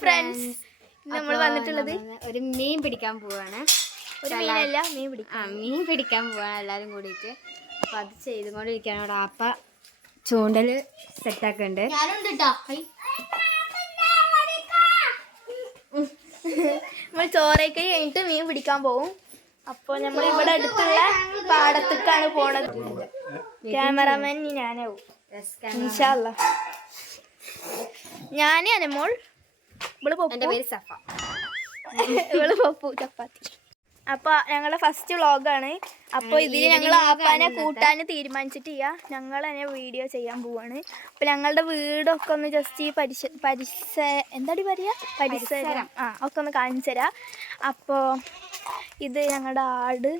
Friends, നമ്മൾ വന്നിട്ടുള്ളത് ഒരു മീൻ പിടിക്കാൻ പോവാണ്. ഒരു മീനല്ല, മീൻ പിടിക്കാൻ പോവാണ് എല്ലാരും കൂടിയിട്ട്. അപ്പൊ അത് ചെയ്തുകൊണ്ടിരിക്കുകയാണ്. അവിടെ ആപ്പ ചൂണ്ടല് സെറ്റാക്കുന്നുണ്ട്. നമ്മൾ ചോറേക്ക് കഴിഞ്ഞിട്ട് മീൻ പിടിക്കാൻ പോകും. അപ്പോൾ നമ്മൾ ഇവിടെ അടുത്തുള്ള പാടത്തേക്കാണ് പോണത്. ക്യാമറാമാൻ ഞാനാവും ഇൻഷാ അല്ലാ. ഞാന് അനുമോൾ, എൻ്റെ പേര് സഫ, ഇവള് പപ്പു ചപ്പാത്തി. അപ്പൊ ഞങ്ങളുടെ ഫസ്റ്റ് വ്ളോഗാണ്. അപ്പോൾ ഇതിൽ ഞങ്ങൾ ആപ്പാനെ കൂട്ടാൻ തീരുമാനിച്ചിട്ട് ഞങ്ങൾ തന്നെ വീഡിയോ ചെയ്യാൻ പോവാണ്. അപ്പൊ ഞങ്ങളുടെ വീടൊക്കെ ഒന്ന് ജസ്റ്റ് ഈ എന്താടി പറയാ പരിസരം ഒക്കെ ഒന്ന് കാണിച്ചു തരാം. അപ്പോൾ ഇത് ഞങ്ങളുടെ ആട്,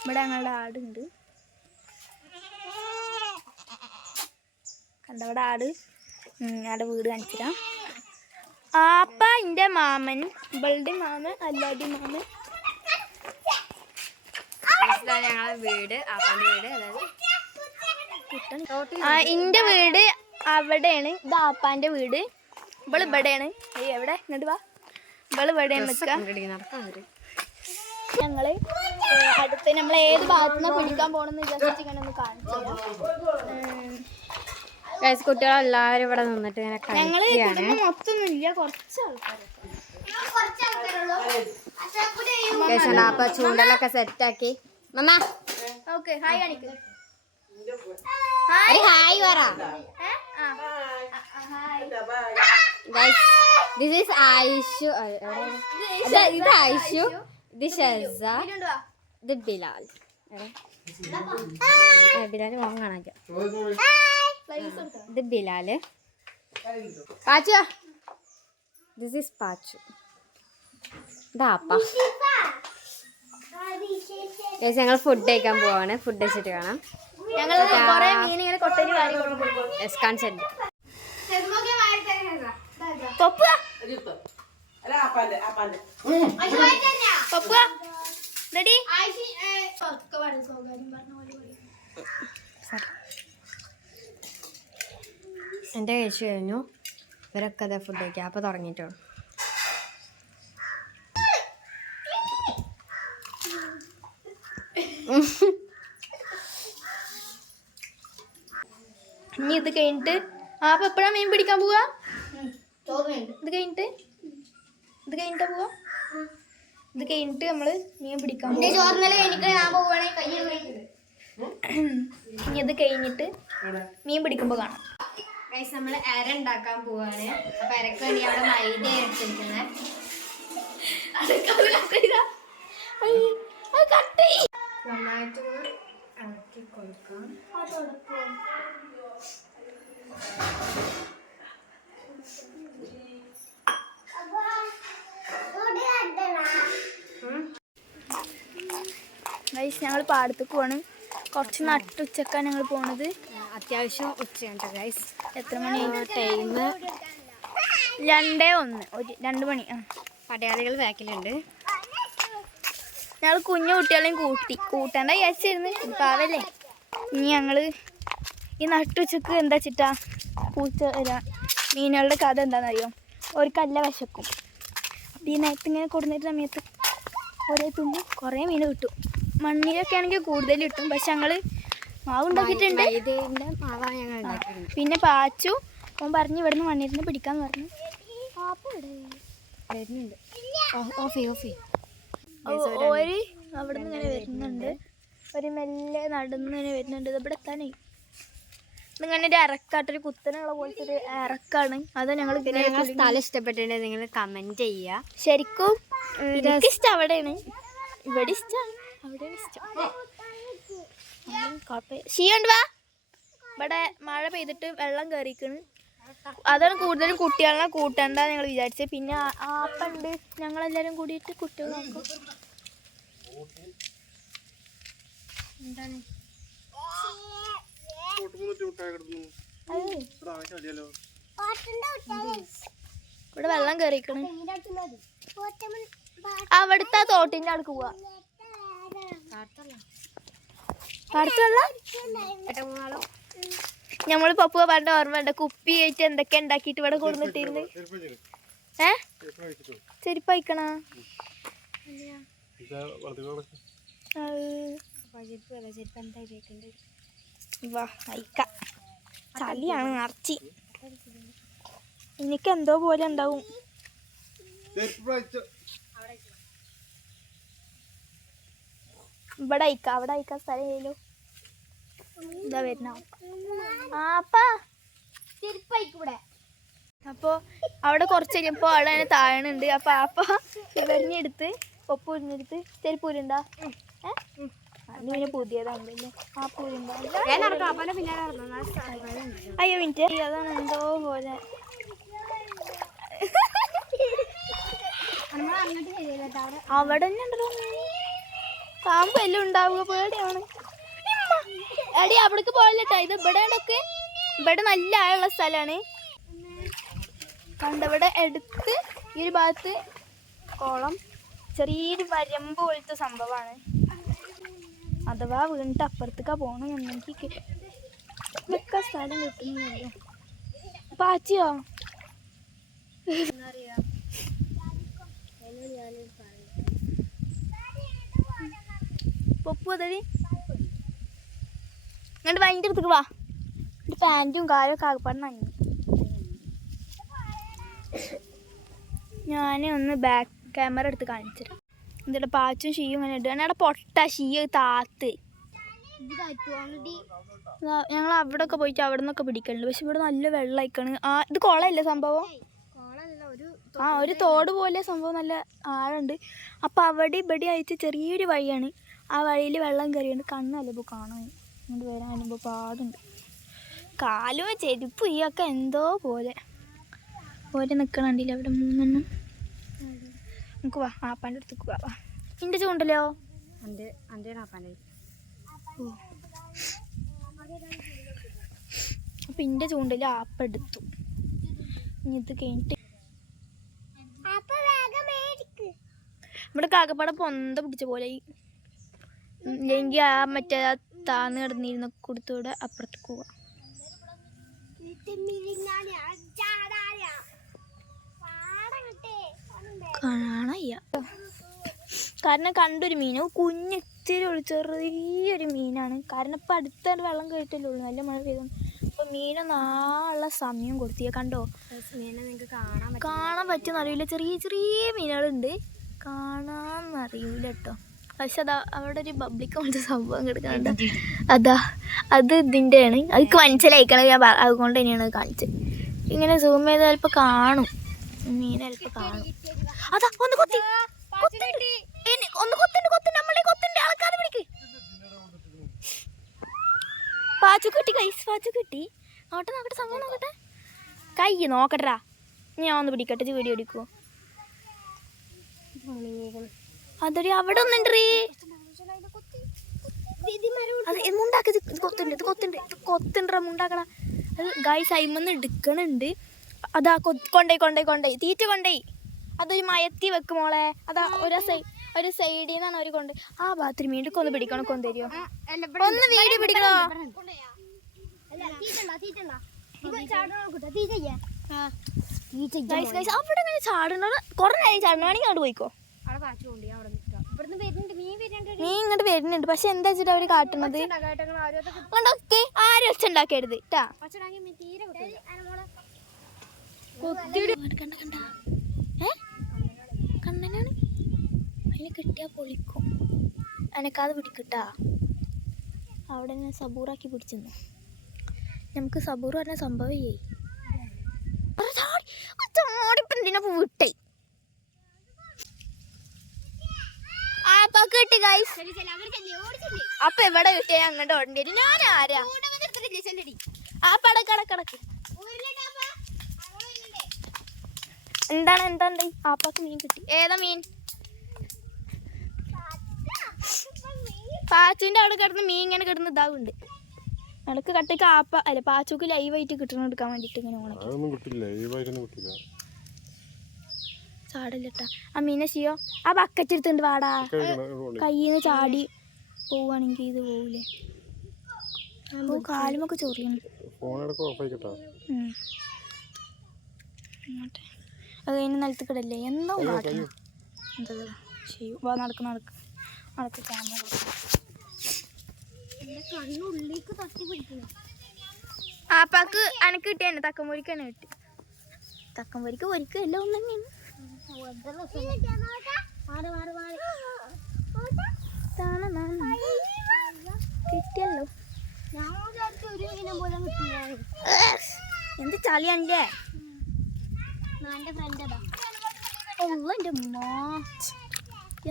ഇവിടെ ഞങ്ങളുടെ ആടുണ്ട്. കണ്ടവിടെ ആട്, ഞങ്ങളുടെ വീട് കാണിച്ചു തരാം. ആപ്പ എൻ്റെ മാമൻ, ഇവളുടെ മാമൻ, അല്ലാതെ മാമൻ. ഞങ്ങളെ വീട്, ആപ്പാന്റെ വീട്. എൻ്റെ വീട് അവിടെയാണ്, ഇത് ആപ്പാന്റെ വീട്. ഇവള് ഇവിടെയാണ്. എവിടെ ഇങ്ങോട്ട് വാ, ഇവള് ഇവിടെയാണ് നിൽക്കുക. ഞങ്ങള് അടുത്ത് നമ്മൾ ഏത് ഭാഗത്തുനിന്ന് പിടിക്കാൻ പോകണമെന്ന് ജസ്റ്റ് ഇങ്ങനെ ഒന്ന് കാണിച്ചു തരാം. കുട്ടികളെല്ലാവരും ഇവിടെ നിന്നിട്ട് ഇങ്ങനെ ഞങ്ങള് മൊത്തമൊന്നുമില്ല, കുറച്ച് ആപ്പ ചൂണ്ടലൊക്കെ സെറ്റാക്കി. മമ്മ ഓക്കെ, ഹായ് കാണിക്ക്. ഹായ് പറ. This is Ayishu. ഇത് ആയിഷു, ഇത് ഷെസ, ഇത് ബിലാൽ. ബിലാൽ മോൻ കാണാൻ. ഇത് ബിലാല്. Pachu, this is Pachu. ഇതാപ്പ. ഞങ്ങൾ ഫുഡ് കഴിക്കാൻ പോവാണ്. ഫുഡ് വെച്ചിട്ട് കാണാം. ഞങ്ങൾ കൊറേ മീൻ ഇങ്ങനെ കൊട്ടയിൽ കാണിച്ചിട്ടുണ്ട്. എൻ്റെ കഴിച്ചു കഴിഞ്ഞു. ഇവരൊക്കെ അതെ ഫുഡ് കഴിക്കാം. അപ്പോൾ തുടങ്ങിയിട്ടുള്ളൂ. ഇനി ഇത് കഴിഞ്ഞിട്ട് ആപ്പ എപ്പോഴാ മീൻ പിടിക്കാൻ പോവാ? ഇത് കഴിഞ്ഞിട്ടാ പോവാ. ഇത് കഴിഞ്ഞിട്ട് നമ്മള് മീൻ പിടിക്കാൻ പോവാ. ഇനി ഇത് കഴിഞ്ഞിട്ട് മീൻ പിടിക്കുമ്പോ കാണാം. നമ്മൾ അര ഉണ്ടാക്കാൻ പോവാണ്. അപ്പൊ അരക്ക് വേണ്ടി അവിടെ മൈദ അരച്ചിരിക്കുന്നത്. നന്നായിട്ട് ഇളക്കി കൊടുക്കാം. ഞങ്ങൾ പാടത്തേക്ക് പോവാണ്. കുറച്ച് നട്ടുച്ചക്കാണ് ഞങ്ങൾ പോണത്. അത്യാവശ്യം ഉച്ചയുണ്ട് ഗൈസ്. എത്ര മണി ടൈം? 2 മണി. പടയാളികൾ ബാക്കിലുണ്ട്. ഞങ്ങൾ കുഞ്ഞു കുട്ടികളെയും കൂട്ടണ്ട വിചാരിച്ചിരുന്നു, പാവല്ലേ. ഇനി ഞങ്ങള് ഈ നട്ടുച്ചക്ക് എന്താ വെച്ചിട്ടാ മീനുകളുടെ കഥ എന്താണെന്നറിയാം. ഒരു കല്ല വിശക്കും. അപ്പം ഈ നേരത്ത് ഇങ്ങനെ കൊടുന്നിട്ട് സമയത്ത് ഒരേ തുമ്പ് കുറേ മീൻ കിട്ടും. മണ്ണിലൊക്കെ ആണെങ്കിൽ കൂടുതൽ കിട്ടും. പക്ഷെ ഞങ്ങൾ മാവ് ഉണ്ടാക്കിയിട്ടുണ്ട്. പിന്നെ പാച്ചു അവൻ പറഞ്ഞു ഇവിടുന്ന് മണ്ണിരുന്ന് പിടിക്കാന്ന് പറഞ്ഞു. ഒരു അവിടെ നിന്ന് ഇങ്ങനെ വരുന്നുണ്ട്. ഒരു മെല്ലെ നടന്ന് ഇങ്ങനെ വരുന്നുണ്ട്. ഇത് ഇവിടെ എത്താനേ ഇതിങ്ങനെ ഒരു ഇറക്കാട്ടൊരു കുത്തനുള്ള പോലത്തെ ഒരു ഇറക്കാണ്. അത് ഞങ്ങൾ സ്ഥലം ഇഷ്ടപ്പെട്ടിട്ടുണ്ടെങ്കിൽ നിങ്ങൾ കമന്റ് ചെയ്യുക. ശരിക്കും എനിക്ക് ഇഷ്ടം അവിടെയാണ്, ഇവിടെ ഇഷ്ടമാണ്, അവിടെയാണ് ഇഷ്ടം. ഷീയുണ്ട് വാ. ഇവിടെ മഴ പെയ്തിട്ട് വെള്ളം കയറിക്കണ്. അതാണ് കൂടുതലും കുട്ടികളെ കൂട്ടണ്ട ഞങ്ങൾ വിചാരിച്ചത്. പിന്നെ ആപ്പുണ്ട്, ഞങ്ങളെല്ലാവരും കൂടിയിട്ട് കുട്ടികൾ നോക്കും. എന്താണ് ഇവിടെ വെള്ളം കയറിക്കണ്. അവിടുത്തെ തോട്ടിന്റെ അടുക്ക് പോവാ. അടുത്തല്ല ഞമ്മള് പപ്പുവ പറഞ്ഞ ഓർമ്മയുണ്ട് കുപ്പി ആയിട്ട് എന്തൊക്കെ ഉണ്ടാക്കിയിട്ട് ഇവിടെ കൊടുത്തിട്ടിരുന്നു. ചെരുപ്പ് അയക്കണ വാ അയക്ക. ചളിയാണ് നിറച്ചി. എനിക്ക് എന്തോ പോലെ ഉണ്ടാവും. ഇവിടെ അയക്കാം, അവിടെ അയക്കാൻ സ്ഥലമില്ലല്ലോ. എന്താ വരുന്ന ആപ്പാ ചെരുപ്പൂടെ. അപ്പൊ അവിടെ കുറച്ച് കഴിഞ്ഞപ്പോ അവിടെ തന്നെ താഴണുണ്ട്. അപ്പൊ ആപ്പ ഇവരിഞ്ഞെടുത്ത് ഒപ്പ് ഉരിഞ്ഞെടുത്ത് ചെരുപ്പൂരുണ്ടാ. അതിന് പുതിയതാണല്ലോ ആ പൂരുണ്ടാ. അയ്യോ മിനിറ്റ്, അതാണ് എന്തോ പോലെ. അവിടെ തന്നെ ഉണ്ടല്ലോ പാമ്പ് എല്ലാം ഉണ്ടാവുക. പേടിയാണ്. എടി അവിടേക്ക് പോയല്ലേട്ടാ. ഇത് ഇവിടെ നല്ല ആളുള്ള സ്ഥലമാണ്. കണ്ടവിടെ എടുത്ത് ഈ ഒരു ഭാഗത്ത് കുളം, ചെറിയൊരു വരമ്പ് പോലത്തെ സംഭവമാണ്. അഥവാ വീണിട്ട് അപ്പുറത്തേക്കാ പോകണമെന്നെനിക്ക് വെക്കാൻ സ്ഥലം കിട്ടുന്നില്ലല്ലോ. പാച്ചിയോ പൊപ്പു അതടി എന്നിട്ട് ഭയങ്കര അടുത്തേക്ക് വാ. പാൻറ്റും കാലും ഒക്കെ ആകപ്പാട് നനഞ്ഞു. ഞാൻ ഒന്ന് ബാക്ക് ക്യാമറ എടുത്ത് കാണിച്ചിട്ട് എന്നിട്ട് പാച്ചും ഷീയും ഇങ്ങനെ ഇടുകയാണ്. അവിടെ പൊട്ട ഷീ താത്ത്. ഞങ്ങൾ അവിടെ ഒക്കെ പോയിട്ട് അവിടെ നിന്നൊക്കെ പിടിക്കലുണ്ട്. പക്ഷെ ഇവിടെ നല്ല വെള്ളം അയക്കാണ്. ഇത് കുളമല്ലേ സംഭവം? ഒരു തോട് പോലെ സംഭവം. നല്ല ആഴുണ്ട്. അപ്പം അവിടെ ഇവിടെ ആയിട്ട് ചെറിയൊരു വഴിയാണ്. ആ വഴിയിൽ വെള്ളം കയറിയുണ്ട്. കണ്ണല്ല ഇപ്പോൾ കാണാൻ ഇങ്ങോട്ട് വരാൻ വരുമ്പോൾ പാടുണ്ട്. കാലും ചെരുപ്പ് ഈ ഒക്കെ എന്തോ പോലെ നിൽക്കണുണ്ടല്ലോ അവിടെ 3 എണ്ണം. നമുക്ക് വാ ആപ്പാൻ്റെ അടുത്തേക്ക് വാ. എൻ്റെ ചൂണ്ടല്ലോ അപ്പം എൻ്റെ ചൂണ്ടല് ആപ്പെടുത്തു. ഇനി ഇത് കഴിഞ്ഞിട്ട് ഇവിടെ കാക്കപ്പാടെ പൊന്ത പിടിച്ച പോലെ ഇല്ലെങ്കിൽ ആ മറ്റേ താന്ന് കിടന്നിരുന്ന കൊടുത്തൂടെ അപ്പുറത്തേക്ക് പോവാം. കാണായ്യ കാരണം കണ്ടൊരു മീന് കുഞ്ഞിത്തിരി ഉള്ളു. ചെറിയൊരു മീനാണ്. കാരണം ഇപ്പം അടുത്തൊരു വെള്ളം കയറ്റല്ലേ ഉള്ളൂ. നല്ല മഴ പെയ്തു. അപ്പോൾ മീനൊന്നാളുള്ള സമയം കൊടുത്തിയ കണ്ടോ. നിങ്ങൾക്ക് കാണാൻ പറ്റുമെന്ന് അറിയില്ല. ചെറിയ ചെറിയ മീനുകളുണ്ട്. കാണാന്നറിയില്ല കേട്ടോ. പക്ഷെ അതാ അവിടെ ഒരു പബ്ലിക് പോലത്തെ സംഭവം കിടക്കുന്നുണ്ട്. അത് ഇതിൻ്റെയാണ്. അതൊക്കെ മനസ്സിലായിക്കണം. ഞാൻ അതുകൊണ്ട് തന്നെയാണ് അത് കാണിച്ചത്. ഇങ്ങനെ സൂം ചെയ്ത് ചിലപ്പോൾ കാണും മീൻ. ചിലപ്പോൾ കാണും. അതാ ഒന്ന് കൊത്തി നമ്മളെ കൊത്തിന്റെ ആൾക്കാരെ പിടിക്ക്. പാച്ചു കിട്ടി കൈസ്. പാച്ചു കിട്ടി. നോക്കട്ടെ സംഭവം നോക്കട്ടെ. കൈ നോക്കട്ടാ. ഞാൻ ഒന്ന് പിടിക്കട്ടെ. വീഡിയോ എടുക്കുമോ? അതൊരു അവിടെ ഒന്നുണ്ടേ. അത് മുണ്ടാക്കി. ഇത് കൊത്തുണ്ട് മുണ്ടാക്കണ. അത് ഗൈസ് അയിമെന്ന് എടുക്കണുണ്ട്. അതാ കൊണ്ടേ തീറ്റ കൊണ്ടേ. അതൊരു മയത്തി വെക്കും മോളെ. അതാ ഒരു സൈഡിൽ നിന്നാണ് അവർ കൊണ്ട്. ആ ബാത്റൂം വീണ്ടും ഒന്ന് പിടിക്കണം. കൊണ്ടുവരുമോ? ഒന്ന് വീഡിയോ പിടിക്കണോ? അവിടെ ഇങ്ങനെ ചാടണ കുറെ നേരം ചാടണമെങ്കിൽ അങ്ങോട്ട് പോയിക്കോ. നീ ഇങ്ങോട്ട് വരുന്നുണ്ട്. പക്ഷെ എന്താ വെച്ചിട്ട് അവര് കാട്ടുന്നത് കൊണ്ടൊക്കെ ആരും ഒച്ച ഉണ്ടാക്കരുത് കേട്ടാ. കണ്ണനാണ്. അതിന് കിട്ടിയാ പൊളിക്കും. എനക്കാതെ പിടിക്കിട്ടാ. അവിടെ ഞാൻ സബൂറാക്കി പിടിച്ചെന്നു. നമുക്ക് സബൂർ പറഞ്ഞ സംഭവം എന്തിനാ വിട്ടേ. കിട്ടി ഗൈസ്. അപ്പൊ എവിടെ കിട്ടിയ അങ്ങോട്ട് ഓടേണ്ടി വരും. ഞാൻ ആരാ ആ പടക്കടക്ക്. എന്താണ് ആപ്പാക്ക് മീൻ കിട്ടി. ഏതാ മീൻ? പാച്ചുവിന്റെ അവിടെ കിടന്ന് മീൻ ഇങ്ങനെ കിടന്ന് ഇതാവുണ്ട്. ഇടക്ക് കട്ടയ്ക്ക് അല്ല പാച്ചുക്ക് ലൈവായിട്ട് കിട്ടണം എടുക്കാൻ വേണ്ടിട്ട് ഇങ്ങനെ ചാടല്ലട്ടാ. ആ മീനെ ചെയ്യോ. ആ ബക്കറ്റ് എടുത്തിട്ടുണ്ട്. വാടാ കയ്യിൽ നിന്ന് ചാടി പോവാണെങ്കിൽ ഇത് പോവില്ലേ. കാലുമൊക്കെ ചൊറിയണം. അത് കഴിഞ്ഞ് നിലത്ത് കിടല്ലേ എന്തോ കാട്ടണം. എന്താ ചെയ്യൂ? വാ നടക്ക് നടക്ക് നടക്ക്. ക്യാമറ കണ്ണുള്ളിലേക്ക് തട്ടി പിടിക്കണം. ആപ്പാക്ക് അനക്ക് കിട്ടിയാണ് തക്കംപൊരിക്കാണ് കിട്ടി. തക്കംപൊരിക്ക് പൊരിക്കുക എല്ലാം ഒന്നും തന്നെയാണ്. കിട്ടിയല്ലോ. എന്ത് ചളിയാണല്ലേ?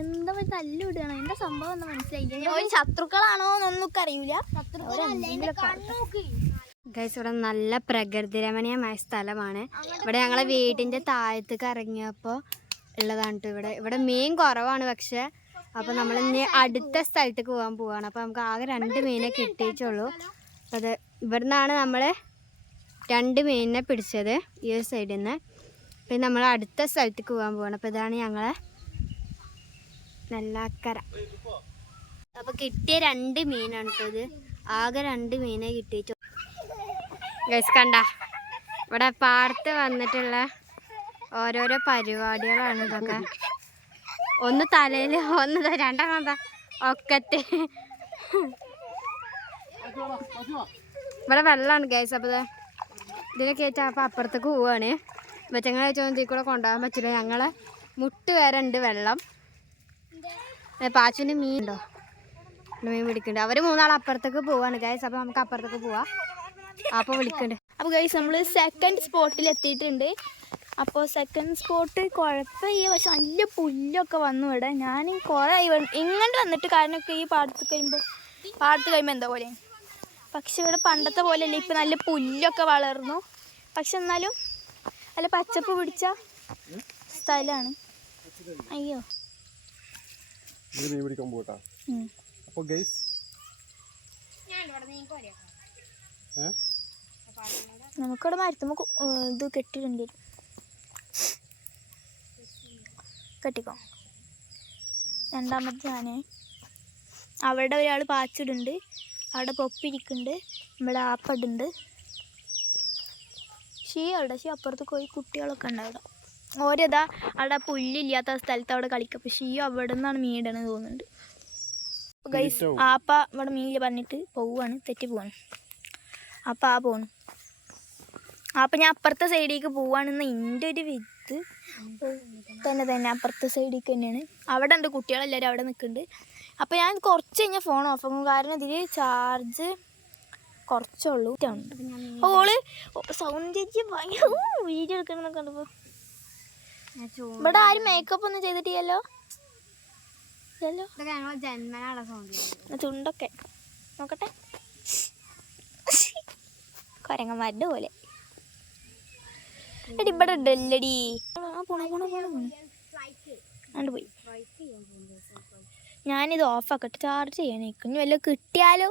എന്താ തല്ലിവിടുകയാണ്? എന്താ സംഭവം എന്ന് മനസ്സിലായില്ല. ഒരു ശത്രുക്കളാണോ എന്നൊന്നും അറിയില്ല. ഗൈസ്, ഇവിടെ നല്ല പ്രകൃതി രമണീയമായ സ്ഥലമാണ്. ഇവിടെ ഞങ്ങളെ വീടിന്റെ താഴത്തേക്ക് ഇറങ്ങിയപ്പോൾ ഉള്ളതാണ് കേട്ടോ. ഇവിടെ മീൻ കുറവാണ്. പക്ഷെ അപ്പോൾ നമ്മൾ ഇനി അടുത്ത സ്ഥലത്തേക്ക് പോകാൻ പോവാണ്. അപ്പോൾ നമുക്ക് ആകെ 2 മീനെ കിട്ടിയിട്ടുള്ളൂ. അപ്പോൾ അത് ഇവിടുന്നാണ് നമ്മൾ 2 മീനിനെ പിടിച്ചത്, ഈ ഒരു സൈഡിൽ നിന്ന്. പിന്നെ നമ്മൾ അടുത്ത സ്ഥലത്തേക്ക് പോകാൻ പോവാണ്. അപ്പോൾ ഇതാണ് ഞങ്ങളെ നെല്ലാക്കര. അപ്പോൾ കിട്ടിയ 2 മീനാണ് കേട്ടോ ഇത്. ആകെ 2 മീനെ കിട്ടിയിട്ടു. ഗൈസ് കണ്ട, ഇവിടെ പാടത്ത് വന്നിട്ടുള്ള ഓരോരോ പരിപാടികളാണ് ഇതൊക്കെ. ഒന്ന് തലയിൽ, ഒന്ന് 2 ഒക്കത്തെ. ഇവിടെ വെള്ളമാണ് ഗൈസ്. അപ്പോൾ ഇതിനെ കയറ്റാ. അപ്പോൾ അപ്പുറത്തേക്ക് പോവുകയാണ്. വെച്ചങ്ങളെ വെച്ചൊന്നും കൂടെ കൊണ്ടുപോകാൻ പറ്റില്ല. ഞങ്ങളെ മുട്ട് വരെ ഉണ്ട് വെള്ളം. പാച്ചുവിന് മീൻ ഉണ്ടോ? മീൻ പിടിക്കുന്നുണ്ട്. അവർ 3 അപ്പുറത്തേക്ക് പോവാണ് ഗൈസ്. അപ്പോൾ നമുക്ക് അപ്പുറത്തേക്ക് പോവാം. അപ്പോൾ വിളിക്കുന്നുണ്ട്. അപ്പോൾ ഗൈസ് നമ്മൾ സെക്കൻഡ് സ്പോട്ടിൽ എത്തിയിട്ടുണ്ട്. അപ്പോൾ സെക്കൻഡ് സ്പോട്ട് കുഴപ്പമില്ല. പക്ഷെ നല്ല പുല്ലൊക്കെ വന്നു ഇവിടെ. ഞാൻ കുറേ ഇങ്ങോട്ട് വന്നിട്ട് കാരണമൊക്കെ ഈ പാടത്ത് കഴിയുമ്പോൾ എന്താ പോലെ. പക്ഷെ ഇവിടെ പണ്ടത്തെ പോലെയല്ല. ഇപ്പം നല്ല പുല്ലൊക്കെ വളർന്നു. പക്ഷെ എന്നാലും നല്ല പച്ചപ്പ് പിടിച്ച സ്ഥലമാണ്. അയ്യോ, നമുക്കിവിടെ മരത്തുമ്പോൾ ഇത് കെട്ടിയിട്ടുണ്ട്. കെട്ടിക്കോ. രണ്ടാമത്തെ ഞാൻ അവിടെ ഒരാൾ പാച്ചിടുണ്ട്. അവിടെ പൊപ്പിരിക്കുന്നുണ്ട്. ഇവിടെ ആപ്പടുണ്ട്. അവിടെ അപ്പുറത്ത് പോയി കുട്ടികളൊക്കെ ഉണ്ട്. അവിടെ ഓരോതാ അവിടെ പുല്ലില്ലാത്ത സ്ഥലത്ത് അവിടെ കളിക്കുക. പക്ഷേ അവിടെ നിന്നാണ് മീനിടണമെന്ന് തോന്നുന്നുണ്ട്. ഗൈസ് ആപ്പ ഇവിടെ മീനിൽ പറഞ്ഞിട്ട് പോവാണ്, തെറ്റി പോവാണ്. അപ്പം പോണു. അപ്പം ഞാൻ അപ്പുറത്തെ സൈഡിലേക്ക് പോവാണെന്ന് എൻ്റെ ഒരു വിത്ത് തന്നെ അപ്പുറത്തെ സൈഡിലേക്ക് തന്നെയാണ്. അവിടെ ഉണ്ട് കുട്ടികളെല്ലാവരും അവിടെ നിൽക്കുന്നുണ്ട്. അപ്പം ഞാൻ കുറച്ച് കഴിഞ്ഞാൽ ഫോൺ ഓഫ് ആക്കും. കാരണം ഇതിൽ ചാർജ് കുറച്ചുള്ളൂ. ഓള് സൗന്ദര്യം ഭയങ്കര വീഡിയോ എടുക്കണമെന്നൊക്കെ കണ്ടപ്പോൾ. ഇവിടെ ആരും മേക്കപ്പ് ഒന്നും ചെയ്തിട്ടില്ലല്ലോ. ചുണ്ടൊക്കെ നോക്കട്ടെ. കൊരങ്ങന്മാരുടെ പോലെ എടി ഇവിടെ ഉണ്ടല്ലടി. പോയി. ഞാനിത് ഓഫാക്കട്ടെ. ചാർജ് ചെയ്യണേക്കും. ഇനി വല്ലതും കിട്ടിയാലോ